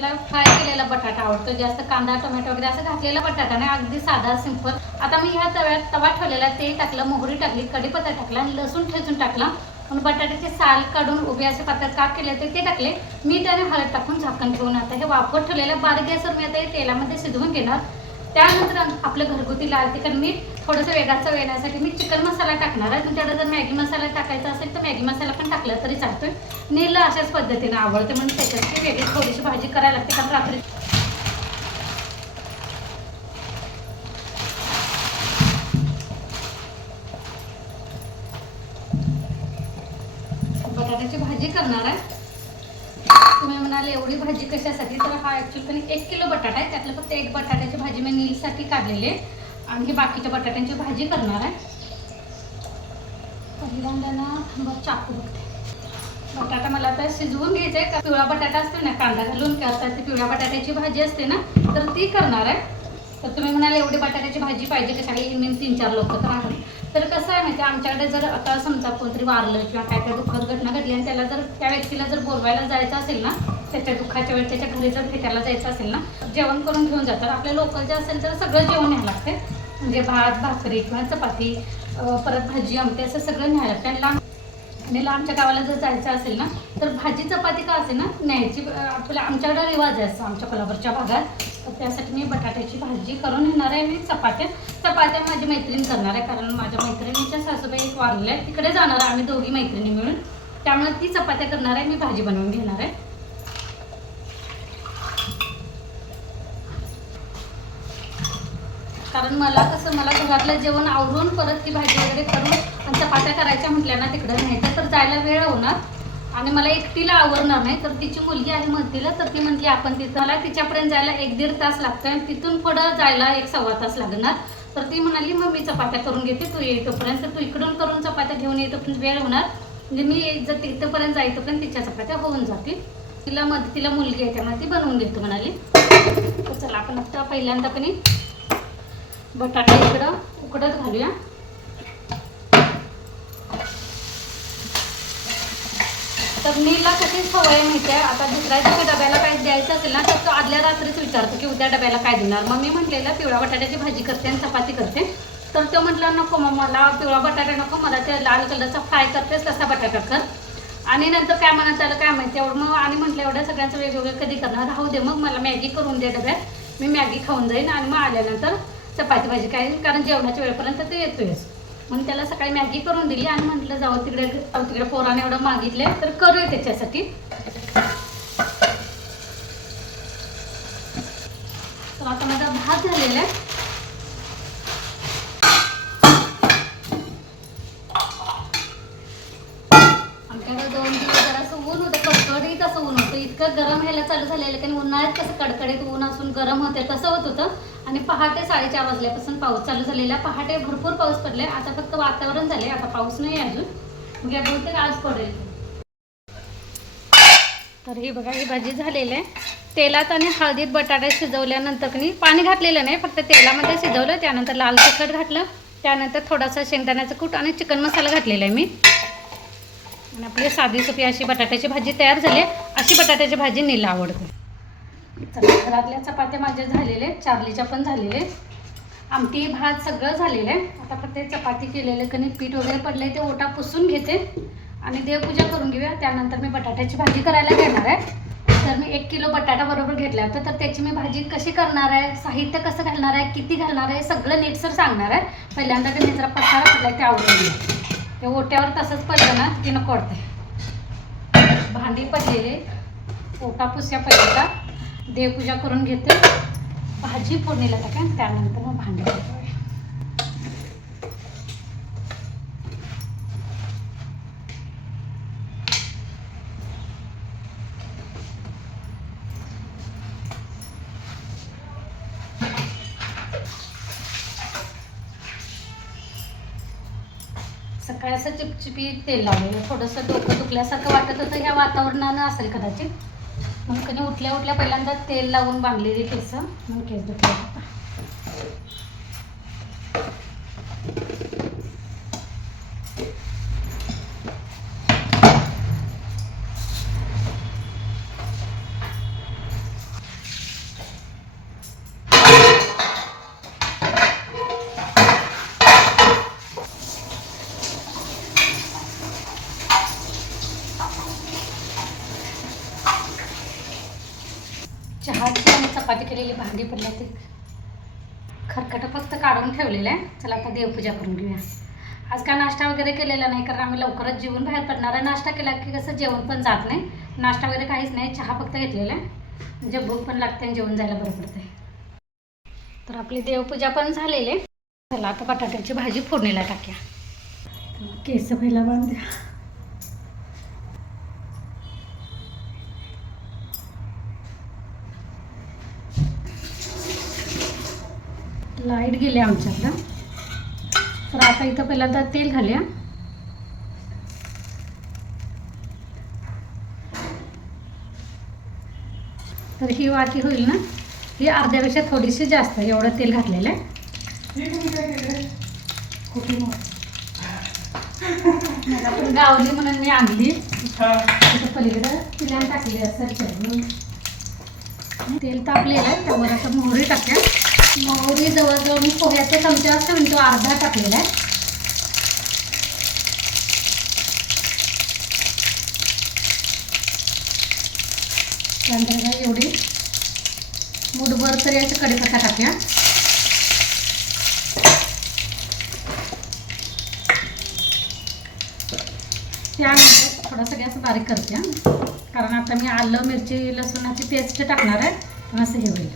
मला फ्राय केलेला बटाटा आवडतो. जास्त कांदा टोमॅटो वगैरे असं घातलेला बटाटा नाही अगदी साधा सिंपल आता मी ह्या तव्यात तवा ठेवलेला ते टाकलं मोहरी टाकली कढीपत्ता टाकला आणि लसूण ठेचून टाकला. आणि बटाट्याचे साल काढून उभे असे पात्रात का केले होते ते टाकले. मी त्याने हळद टाकून झाकण ठेवून आता हे वापर ठेवलेलं. बारीक मी आता हे तेलामध्ये शिजवून घेणार. त्यानंतर आपलं घरगुती लाल तिखट मीठ थोडंसं वेगाचं येण्यासाठी मी चिकन मसाला टाकणार आहे. तुमच्याकडे जर मॅगी मसाला टाकायचा असेल तर मॅगी मसाला पण टाकला तरी चालतोय. नील अशाच पद्धतीने आवडते म्हणून त्याच्यात वेगळी थोडीशी भाजी करायला लागते कारण रात्री बटाट्याची भाजी करणार आहे. तुम्ही म्हणाले एवढी भाजी कशासाठी? तर हा ॲक्च्युली एक किलो बटाटा आहे. त्यातलं फक्त एक बटाट्याची भाजी मी नीलसाठी काढलेली आहे. आणि बाकीच्या बटाट्यांची भाजी करणार आहे. पहिल्यांदा ना चाकू बघते. बटाटा मला आता शिजवून घ्यायचा आहे पिवळा बटाटा असतो ना कांदा घालून करतात ती पिवळ्या बटाट्याची भाजी असते ना तर ती करणार आहे. तर तुम्ही म्हणाल एवढी बटाट्याची भाजी पाहिजे कशाला मी तीन चार लोक तर आहेत. तर कसं आहे माहिती आमच्याकडे जर आता समजा कोणतरी वारलं किंवा काय काय दुःखद घटना घडली आणि त्याला जर त्या व्यक्तीला जर बोलवायला जायचं असेल ना त्याच्या दुःखाच्या वेळी त्याच्या घरी जर भेटायला जायचं असेल ना जेवण करून घेऊन जातात. आपल्या लोकल जे असेल तर सगळं जेवण घ्यायला लागते. म्हणजे भात भाकरी किंवा चपाती परत भाजी आमटी असं सगळं न्यायला. लागतं आणि लांब आणि लांबच्या गावाला जर जायचं असेल ना तर भाजी चपाती का असेल ना न्यायची आपल्या आमच्याकडं रिवाज आहे असं आमच्या कोल्हापूरच्या भागात. तर त्यासाठी मी बटाट्याची भाजी करून घेणार आहे आणि चपात्या चपात्या माझी मैत्रीण करणार आहे. कारण माझ्या मैत्रिणीच्या सासूबाई एक वारल्या आहेत. तिकडे जाणार आहे आम्ही दोघी मैत्रिणी मिळून. त्यामुळे ती चपात्या करणार आहे मी भाजी बनवून घेणार आहे. कारण मला कसं मला घरातलं जेवण आवरून परत ती भाजी वगैरे करून आणि चपात्या करायच्या म्हटल्या ना तिकडं नाही तर जायला वेळ होणार. आणि मला एकटीला आवडणार नाही तर तिची मुलगी आहे म्हणतीला तर ती म्हटली आपण तिथं मला तिच्यापर्यंत जायला एक दीड तास लागतो आणि तिथून पुढं जायला एक सव्वा तास लागणार. तर ती म्हणाली मग मी चपात्या करून घेते तू येतोपर्यंत तू इकडून करून चपात्या घेऊन येतोपर्यंत वेळ होणार. म्हणजे मी जर तिथंपर्यंत पण तिच्या चपात्या होऊन जातील. तिला मग तिला मुलगी आहे त्यामुळे ती बनवून घेतो म्हणाली. तर चला आपण आता पहिल्यांदा पण बटाटा इकडं उकडत घालूया. तर मीला कशी सवय माहिती आहे आता दुसऱ्या दिवशी डब्याला काय द्यायचं असेल ना तर तो आदल्या रात्रीच विचारतो की उद्या डब्याला काय देणार? मग मी म्हटलेलं पिवळ्या बटाट्याची भाजी करते आणि चपाती करते. तर तो म्हटलं नको मग मला पिवळा बटाटा नको मला ते लाल कलरचा फ्राय करतेस तसा बटाटा कर. आणि नंतर काय म्हणत आलं काय माहिती एवढं मग आणि म्हटलं एवढ्या सगळ्यांचं वेगवेगळं कधी करणार? राहू दे मग मला मॅगी करून दे डब्यात. मी मॅगी खाऊन जाईन आणि मग आल्यानंतर चपाती भाजी काय कारण जेवणाच्या वेळेपर्यंत ते येतोयच म्हणून त्याला सकाळी मॅगी करून दिली आणि म्हटलं जाऊ तिकडे जाऊ तिकडे पोराने एवढं मागितले तर करूया त्याच्यासाठी. तर आता माझा भात झालेला आहे. दोन दिवस ऊन कडकडीत ऊन इतकं गरम व्हायला चालू झालेलं कारण उन्हाळ्यात कसं कडकडीत ऊन असून गरम होते तसं होत होतं. आणि पहाटे साडेचार वाजल्यापासून पाऊस चालू झालेला. पहाटे भरपूर पाऊस पडले आता फक्त वातावरण झाले आता पाऊस नाही आहे अजून. मग या बहुतेक आज पडेल. तर ही बघा ही भाजी झालेली आहे. तेलात आणि हळदीत बटाटा शिजवल्यानंतर पाणी घातलेलं नाही फक्त तेलामध्ये शिजवलं त्यानंतर लाल तिखट घातलं त्यानंतर थोडासा शेंगदाण्याचं कूट आणि चिकन मसाला घातलेला आहे मी. आणि आपली साधी सोपी अशी बटाट्याची भाजी तयार झाली अशी बटाट्याची भाजी नीला आवडते. घरातल्या चपात्या माझ्या झालेल्या आहेत चारलीच्या पण झालेले आमटी भात सगळं झालेलं आहे. आता फक्त चपाती केलेलं कणी पीठ वगैरे पडले ते ओटा पुसून घेते. आणि देवपूजा करून घेऊया. त्यानंतर मी बटाट्याची भाजी करायला घेणार आहे. तर मी एक किलो बटाटा बरोबर घेतला होता तर त्याची मी भाजी कशी करणार आहे साहित्य कसं घालणार आहे किती घालणार आहे सगळं नीटसर सांगणार आहे. पहिल्यांदा ते मी जरा पसारा पडला ते आवडून ते ओट्यावर तसंच पडलं ना की नको वाटते भांडी पडलेले ओटा पुसया पहिल्यांदा. देवपूजा करून घेते. भाजी फोडणीला टाका त्यानंतर मग भांडी सकाळी असं चिपचिपी तेल लावलेलं. थोडंसं डोकं दुखल्यासारखं वाटत होतं ह्या वातावरणानं असेल कदाचित. मग कधी उठल्या उठल्या पहिल्यांदा तेल लावून बांधलेली केस. मग केस दुखले ठेवलेलं आहे चला आता देवपूजा करून घेऊया. आज काय नाश्ता वगैरे केलेला नाही कारण आम्ही लवकरच जेवून बाहेर पडणार आहे. नाश्ता केला की कसं जेवण पण जात नाही. नाश्ता वगैरे काहीच नाही. चहा फक्त घेतलेला आहे. म्हणजे भूक पण लागते आणि जेवण जायला बरं पडते तर आपली देवपूजा पण झालेली आहे. चला आता बटाट्याची भाजी फोडणीला टाक्या. केस पहिला बांधूया. लाइट गेली आमच्याकडं. तर आता इथं पहिल्यांदा तेल घालूया. तर ही वाटी होईल ना ही अर्ध्यापेक्षा थोडीशी जास्त आहे. एवढं तेल घातलेलं आहे. आपण गावली म्हणून मी आणली. पलीकडं तिला टाकली असं तेल तापलेलं आहे त्यावर असं मोहरी टाक्या. मोहरी जवळजवळ मी पोह्याचा चमचा असतो तो अर्धा टाकलेला आहे. त्यानंतर काय एवढी? मुठभर तरी असे कढीपत्ता टाकूया. त्यानंतर थोडासा गॅस बारीक करते कारण आता मी आलं मिरची लसूणाची पेस्ट टाकणार आहे पण असं हे होईल.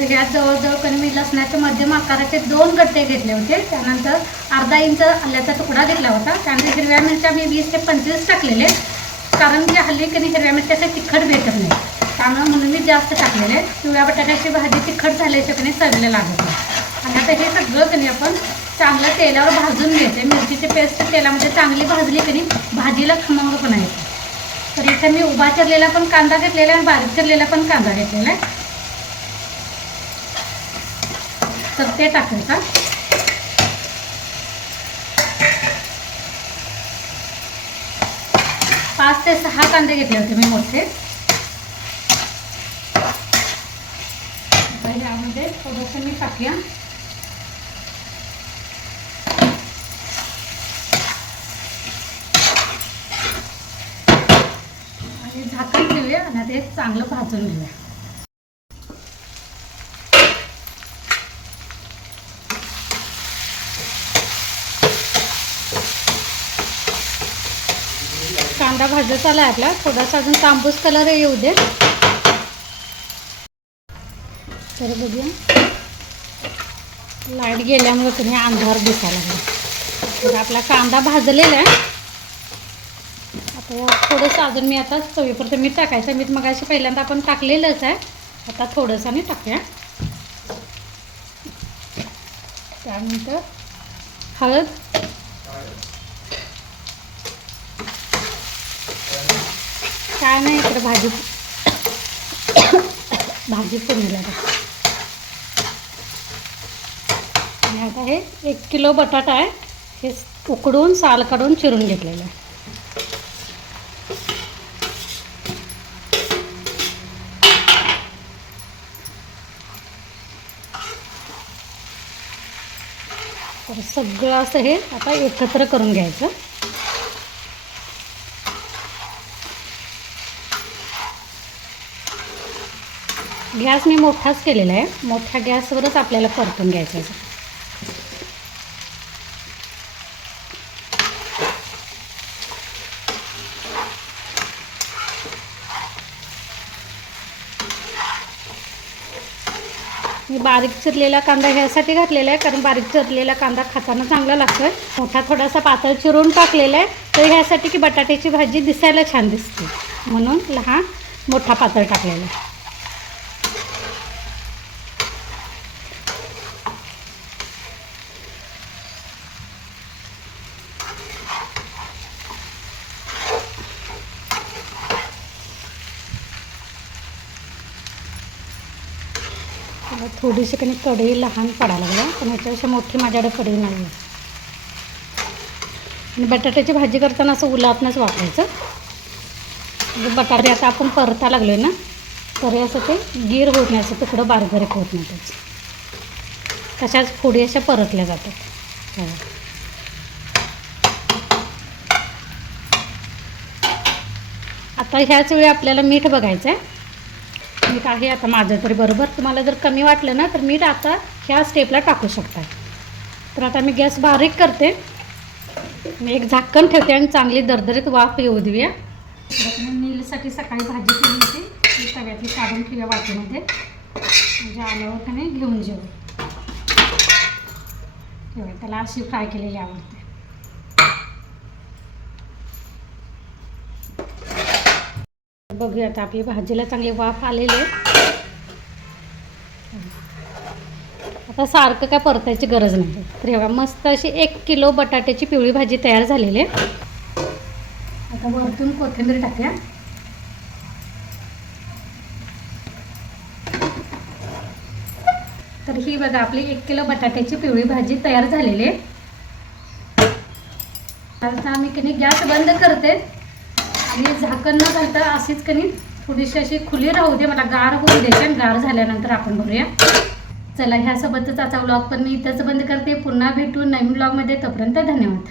ह्या जवळजवळ कमी मी लसणाचे मध्यम आकाराचे दोन गड्डे घेतले होते. त्यानंतर अर्धा इंच आल्याचा तुकडा घेतला होता. त्यानंतर हिरव्या मिरच्या मी वीस ते पंचवीस टाकलेले. कारण की हल्ली कधी हिरव्या मिरच्याचं तिखट भेटत नाही. त्यामुळे म्हणून मी जास्त टाकलेले. पिवळ्या बटाट्याची भाजी तिखट झाल्याच्या कधी चवीला लागत आणि आता हे सगळं कधी आपण चांगलं तेलावर भाजून घ्यायचे मिरचीची पेस्ट तेलामध्ये चांगली भाजली कधी भाजीला खमंगपणा येतो तर इथे मी उभा चिरलेला पण कांदा घेतलेला आहे आणि बारीक चिरलेला पण कांदा घेतलेला आहे. तर ते टाकायचं पाच ते सहा कांदे घेतले होते मी मोठे. यामध्ये थोडंसं मी टाकूया. आणि झाकण ठेवूया आणि ते चांगलं भाजून घेऊया. कांदा भाजत आला आपला. थोडासा अजून तांबूस कलर येऊ दे तर बघूया. लाइट गेल्यामुळे तुम्ही अंधार दिसायला लागला. तर आपला कांदा भाजलेला आहे. आता थोडंसं अजून मी आता चवीपुरतं मीठ टाकायचं मीठ मग अशी पहिल्यांदा आपण टाकलेलंच आहे. आता थोडंसं आणि टाकूया. त्यानंतर हळद काय नाही इकडे भाजी भाजी फोडणीला टाक. आणि आता हे एक किलो बटाटा आहे. हे उकडून साल काढून चिरून घेतलेलं आहे. तर सगळं असं हे आता एकत्र करून घ्यायचं. गॅस मी मोठाच केलेला आहे. मोठ्या गॅसवरच आपल्याला परतून घ्यायचं आहे. मी बारीक चिरलेला कांदा ह्यासाठी घातलेला आहे कारण बारीक चिरलेला कांदा खाताना चांगला लागतो आहे मोठा थोडासा पातळ चिरून टाकलेला आहे तर ह्यासाठी की बटाट्याची भाजी दिसायला छान दिसते. म्हणून लहान मोठा पातळ टाकलेला आहे आता थोडीशी कणी कढई लहान पडायला लागल्या पण ह्याच्यापेक्षा मोठी माझ्याकडे कढई नाही आहे आणि बटाट्याची भाजी करताना असं उलापणंच वापरायचं. म्हणजे बटाटे आता आपण परता लागलो आहे ना तरी असं ते गिर होत नाही असं तुकडं बारीक होत नाही त्याचं. तशाच फोडी अशा परतल्या जातात. आता ह्याच वेळी आपल्याला मीठ बघायचं आहे मीठ आहे आता माझं तरी बरोबर. तुम्हाला जर कमी वाटलं ना तर मीठ आता ह्या स्टेपला टाकू शकता तर आता मी गॅस बारीक करते. मी एक झाकण ठेवते आणि चांगली दरदरीत वाफ येऊ देऊया. नीलसाठी सकाळी भाजी केली होती. ती तव्यातली काढून ठेवूया वाटीमध्ये. म्हणजे आल्यावर त्याने घेऊन जेऊ. त्याला अशी फ्राय केलेली आवडते. बघूया आता आपली भाजीला चांगली वाफ आलेली आहे. आता सारखं काय परतायची गरज नाही. तर हे मस्त अशी एक किलो बटाट्याची पिवळी भाजी तयार झालेली आहे. आता वरतून कोथिंबीर टाकूया. तर ही बघा आपली एक किलो बटाट्याची पिवळी भाजी तयार झालेली आहे. आता आम्ही किनी गॅस बंद करते? आणि झाकण न घालता अशीच कणी थोडीशी अशी खुली राहू दे मला गार होऊ द्यायची आणि गार झाल्यानंतर आपण भरूया. चला ह्यासोबतच आजचा व्लॉग पण मी इथंच बंद करते. पुन्हा भेटू नवीन ब्लॉगमध्ये तोपर्यंत धन्यवाद.